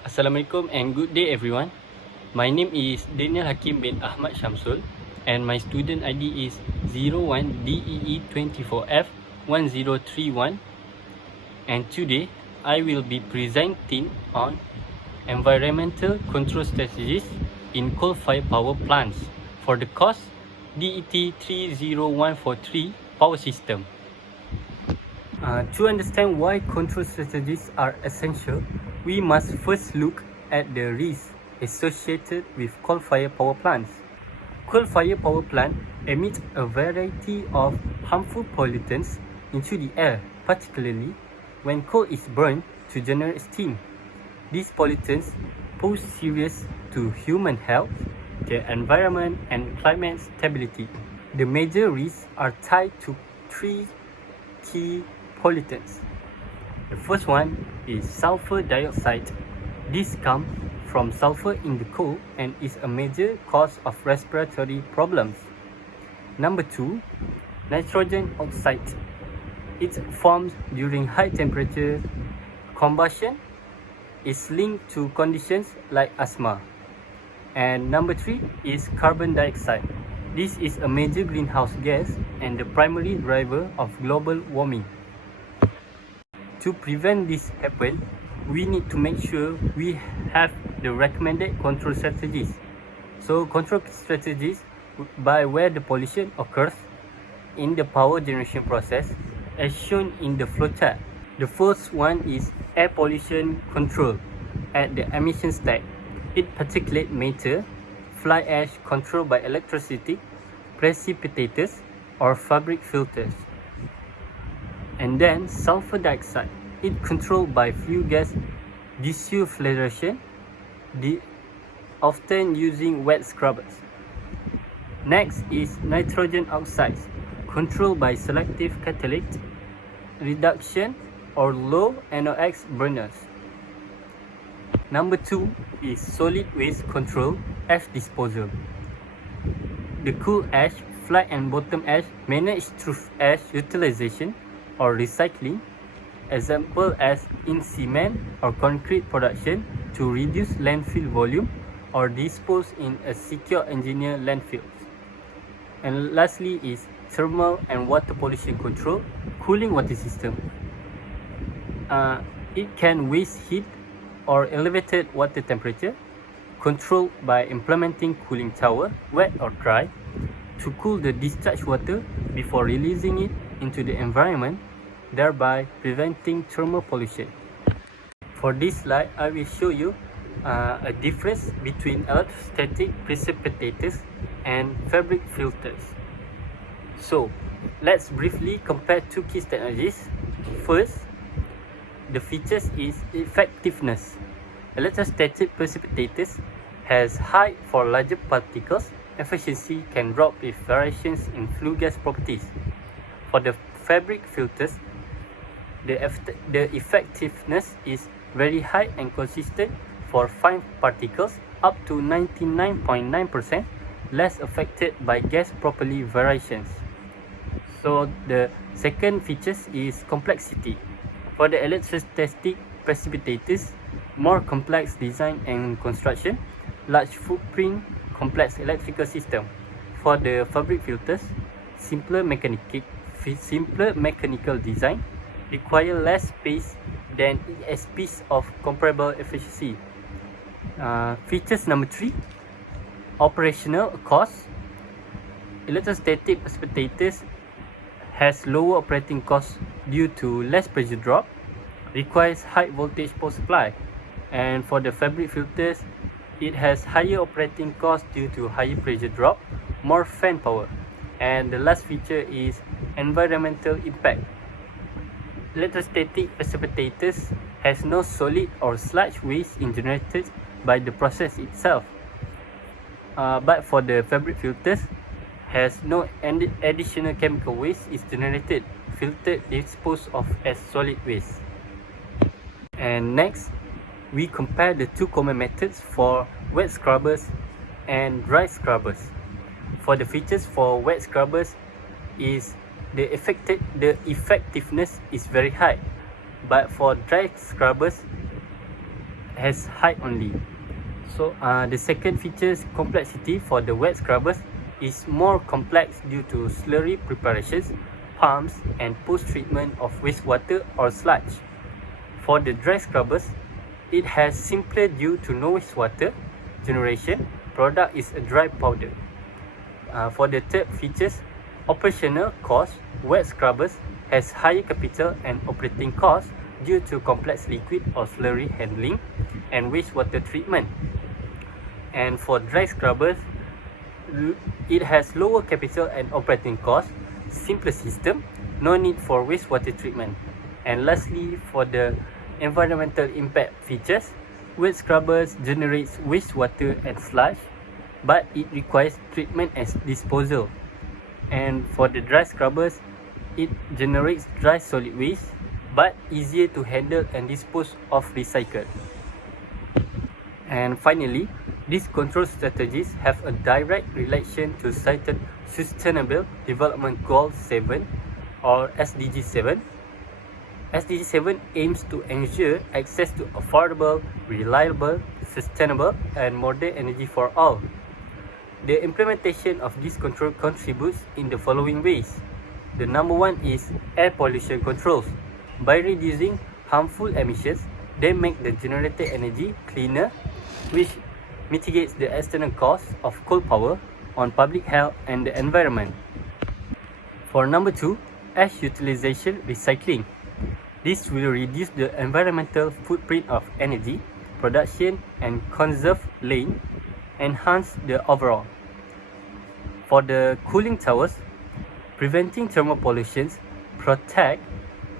Assalamualaikum and good day everyone. My name is Daniel Hakim bin Ahmad Shamsul and my student ID is 01DEE24F1031, and today I will be presenting on environmental control strategies in coal-fired power plants for the course DET30143 power system. To understand why control strategies are essential, we must first look at the risks associated with coal-fired power plants. Coal-fired power plant emit a variety of harmful pollutants into the air, particularly when coal is burned to generate steam. These pollutants pose serious to human health, the environment, and climate stability. The major risks are tied to three key pollutants. The first one is sulfur dioxide. This comes from sulfur in the coal and is a major cause of respiratory problems. Number 2, nitrogen oxide. It forms during high temperature combustion, is linked to conditions like asthma. And number 3 is carbon dioxide. This is a major greenhouse gas and the primary driver of global warming. To prevent this happen, we need to make sure we have the recommended control strategies. So control strategies by where the pollution occurs in the power generation process as shown in the flowchart. The first one is air pollution control at the emission stack. It particulate matter, fly ash controlled by electricity, precipitators or fabric filters. And then sulfur dioxide. It controlled by flue gas desulfurization, often using wet scrubbers. Next is nitrogen oxides, controlled by selective catalytic reduction or low NOx burners. Number 2 is solid waste control, ash disposal. The cool ash, fly and bottom ash managed through ash utilization or recycling, example as in cement or concrete production to reduce landfill volume or dispose in a secure engineered landfills. And lastly is thermal and water pollution control, cooling water system. It can waste heat or elevated water temperature, controlled by implementing cooling tower, wet or dry, to cool the discharged water before releasing it into the environment, thereby preventing thermal pollution. For this slide, I will show you a difference between electrostatic precipitators and fabric filters. So, let's briefly compare two key technologies. First, the features is effectiveness. Electrostatic precipitators has high for larger particles. Efficiency can drop with variations in flue gas properties. For the fabric filters, the effectiveness is very high and consistent for fine particles, up to 99.9%, less affected by gas property variations. So the second features is complexity. For the electrostatic precipitators, more complex design and construction, large footprint, complex electrical system. For the fabric filters, simpler mechanical design, require less space than ESPs of comparable efficiency. Features number 3, operational cost. Electrostatic precipitators has lower operating costs due to less pressure drop, requires high voltage power supply. And for the fabric filters, it has higher operating costs due to higher pressure drop, more fan power. And the last feature is environmental impact. Electrostatic precipitators has no solid or sludge waste generated by the process itself. But for the fabric filters, has no additional chemical waste is generated, filtered, disposed of as solid waste. And next, we compare the two common methods for wet scrubbers and dry scrubbers. For the features for wet scrubbers is the effectiveness is very high, but for dry scrubbers has height only. So the second features complexity for the wet scrubbers is more complex due to slurry preparations, pumps, and post-treatment of wastewater or sludge. For the dry scrubbers, it has simpler due to no wastewater generation. Product is a dry powder. For the third features, operational cost, wet scrubbers has higher capital and operating costs due to complex liquid or slurry handling and wastewater treatment. And for dry scrubbers, it has lower capital and operating costs, simpler system, no need for wastewater treatment. And lastly, for the environmental impact features, wet scrubbers generates wastewater and sludge, but it requires treatment and disposal. And for the dry scrubbers, it generates dry solid waste, but easier to handle and dispose of recycled. And finally, these control strategies have a direct relation to cited Sustainable Development Goal 7 or SDG 7. SDG 7 aims to ensure access to affordable, reliable, sustainable, and modern energy for all. The implementation of this control contributes in the following ways. The number one is air pollution controls. By reducing harmful emissions, they make the generated energy cleaner, which mitigates the external costs of coal power on public health and the environment. For number two, ash utilization recycling. This will reduce the environmental footprint of energy production and conserve land, enhance the overall. For the cooling towers, preventing thermal pollutions, protect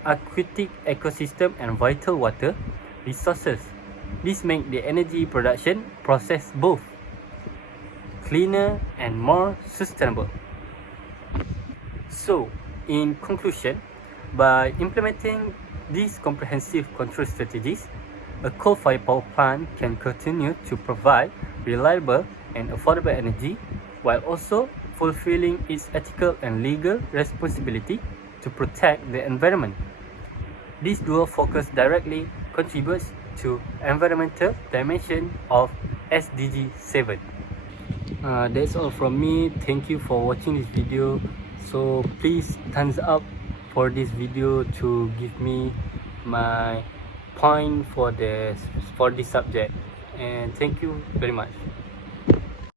aquatic ecosystem and vital water resources. This makes the energy production process both cleaner and more sustainable. So, in conclusion, by implementing these comprehensive control strategies, a coal-fired power plant can continue to provide reliable and affordable energy while also fulfilling its ethical and legal responsibility to protect the environment. This dual focus directly contributes to environmental dimension of SDG 7. That's all from me. Thank you for watching this video. So please thumbs up for this video to give me my point for this subject, and thank you very much.